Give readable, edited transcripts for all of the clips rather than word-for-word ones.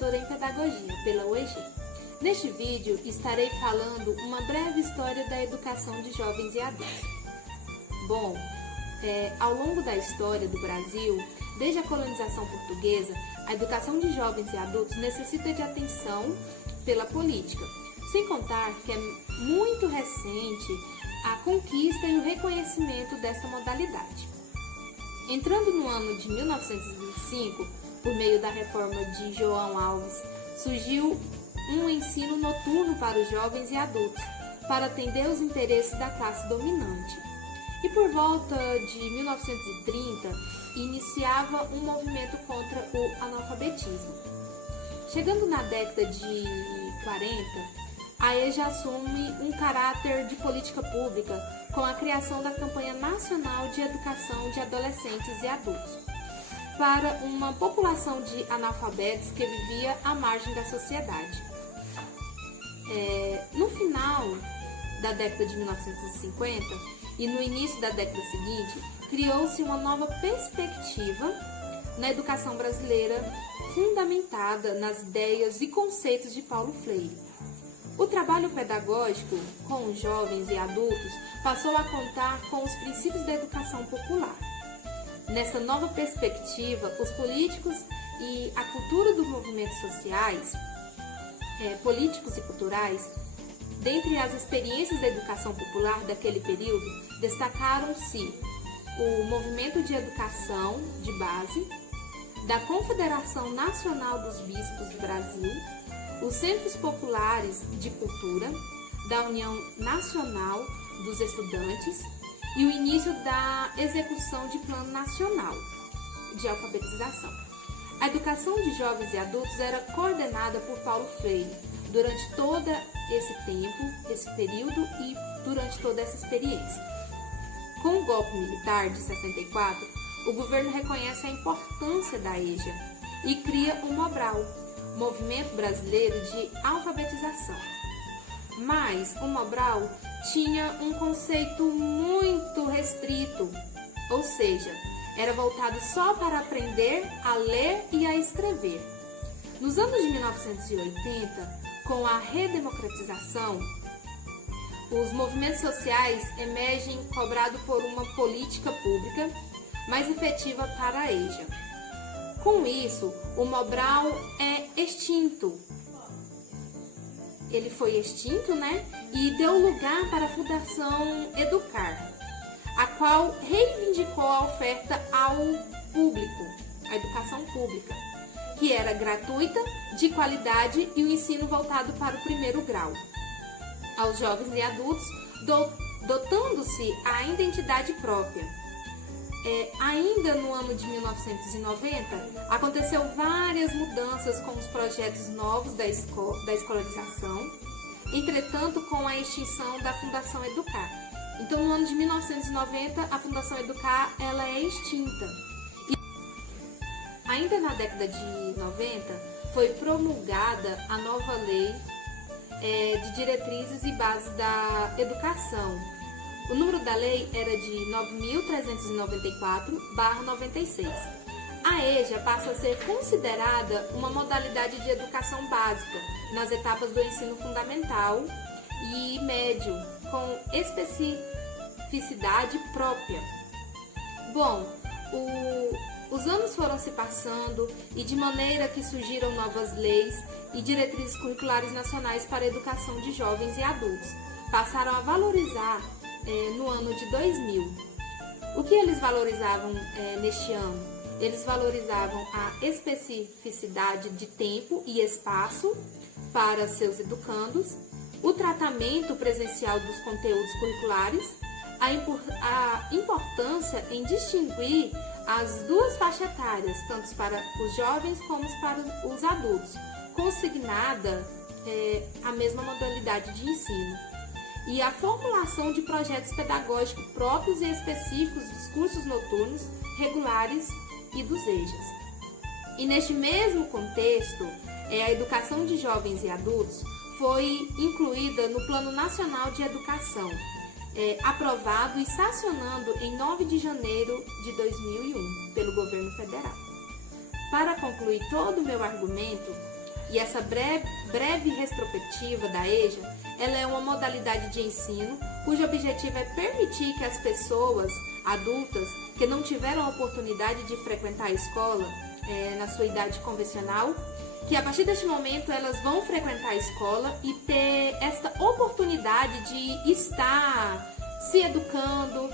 doutora em Pedagogia pela UEG. Neste vídeo estarei falando uma breve história da educação de jovens e adultos. Bom, ao longo da história do Brasil, desde a colonização portuguesa, a educação de jovens e adultos necessita de atenção pela política, sem contar que é muito recente a conquista e o reconhecimento desta modalidade. Entrando no ano de 1925, por meio da reforma de João Alves, surgiu um ensino noturno para os jovens e adultos, para atender os interesses da classe dominante. E por volta de 1930, iniciava um movimento contra o analfabetismo. Chegando na década de 40, a EJA assume um caráter de política pública com a criação da Campanha Nacional de Educação de Adolescentes e Adultos, para uma população de analfabetos que vivia à margem da sociedade. No final da década de 1950 e no início da década seguinte, criou-se uma nova perspectiva na educação brasileira, fundamentada nas ideias e conceitos de Paulo Freire. O trabalho pedagógico com os jovens e adultos passou a contar com os princípios da educação popular. Nessa nova perspectiva, os políticos e a cultura dos movimentos sociais, políticos e culturais, dentre as experiências da educação popular daquele período, destacaram-se o Movimento de Educação de Base, da Confederação Nacional dos Bispos do Brasil, os Centros Populares de Cultura, da União Nacional dos Estudantes, e o início da execução de Plano Nacional de Alfabetização. A educação de jovens e adultos era coordenada por Paulo Freire durante todo esse tempo, esse período e durante toda essa experiência. Com o golpe militar de 64, o governo reconhece a importância da EJA e cria o MOBRAL, Movimento Brasileiro de Alfabetização. Mas o MOBRAL tinha um conceito muito restrito, ou seja, era voltado só para aprender a ler e a escrever. Nos anos de 1980, com a redemocratização, os movimentos sociais emergem cobrado por uma política pública mais efetiva para a EJA. Com isso, o MOBRAL é extinto. Ele foi extinto, e deu lugar para a Fundação Educar, a qual reivindicou a oferta ao público, a educação pública, que era gratuita, de qualidade e o ensino voltado para o primeiro grau, aos jovens e adultos, dotando-se a identidade própria. Ainda no ano de 1990, aconteceu várias mudanças com os projetos novos da escolarização, entretanto com a extinção da Fundação Educar. Então, no ano de 1990, a Fundação Educar ela é extinta. Ainda na década de 90, foi promulgada a nova lei de diretrizes e bases da educação. O número da lei era de 9.394/96. A EJA passa a ser considerada uma modalidade de educação básica nas etapas do ensino fundamental e médio, com especificidade própria. Bom, os anos foram se passando e de maneira que surgiram novas leis e diretrizes curriculares nacionais para a educação de jovens e adultos. Passaram a valorizar no ano de 2000. O que eles valorizavam neste ano? Eles valorizavam a especificidade de tempo e espaço para seus educandos, o tratamento presencial dos conteúdos curriculares, a importância em distinguir as duas faixas etárias, tanto para os jovens como para os adultos, consignada a mesma modalidade de ensino, e a formulação de projetos pedagógicos próprios e específicos dos cursos noturnos, regulares e dos EJAs. E neste mesmo contexto, a educação de jovens e adultos foi incluída no Plano Nacional de Educação, aprovado e sancionado em 9 de janeiro de 2001 pelo governo federal. Para concluir todo o meu argumento, E essa breve retrospectiva da EJA, ela é uma modalidade de ensino cujo objetivo é permitir que as pessoas adultas que não tiveram a oportunidade de frequentar a escola na sua idade convencional, que a partir deste momento elas vão frequentar a escola e ter esta oportunidade de estar se educando,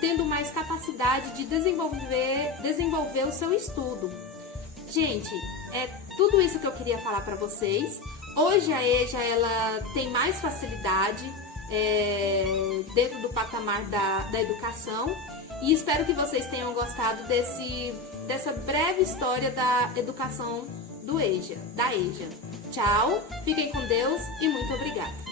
tendo mais capacidade de desenvolver o seu estudo. Gente, é tudo isso que eu queria falar para vocês. Hoje a EJA ela tem mais facilidade dentro do patamar da educação e espero que vocês tenham gostado dessa breve história da educação da EJA. Tchau, fiquem com Deus e muito obrigada.